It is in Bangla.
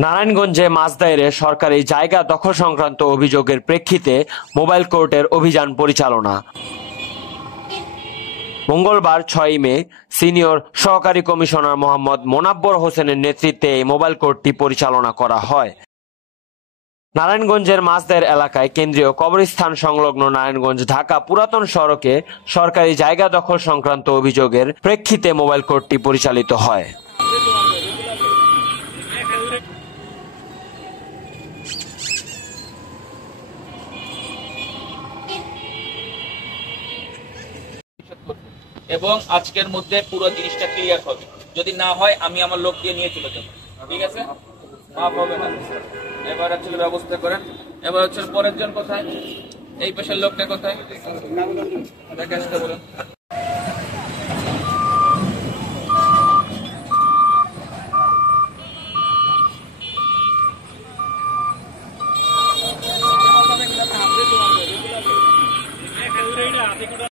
নারায়ণগঞ্জে মাসদাইরে সরকারি জায়গা দখল সংক্রান্ত অভিযোগের প্রেক্ষিতে মোবাইল কোর্টের অভিযান পরিচালনা। মঙ্গলবার 6 মে সিনিয়র সহকারী কমিশনার মোহাম্মদ মোনাব্বর হোসেনের নেতৃত্বে এই মোবাইল কোর্টটি পরিচালনা করা হয়। নারায়ণগঞ্জের মাসদাইর এলাকায় কেন্দ্রীয় কবরস্থান সংলগ্ন নারায়ণগঞ্জ ঢাকা পুরাতন সড়কে সরকারি জায়গা দখল সংক্রান্ত অভিযোগের প্রেক্ষিতে মোবাইল কোর্টটি পরিচালিত হয়। এবং আজকের মধ্যে পুরো জিনিসটা ক্লিয়ার হবে। যদি না হয় আমি আমার লোক দিয়ে নিয়ে চলে যাবো। ঠিক আছে, মাফ হবে না। এবার হচ্ছে ব্যবস্থা করেন। এবার হচ্ছে পরের জন কোথায়? এই পেশার লোকটা কোথায়? বলুন।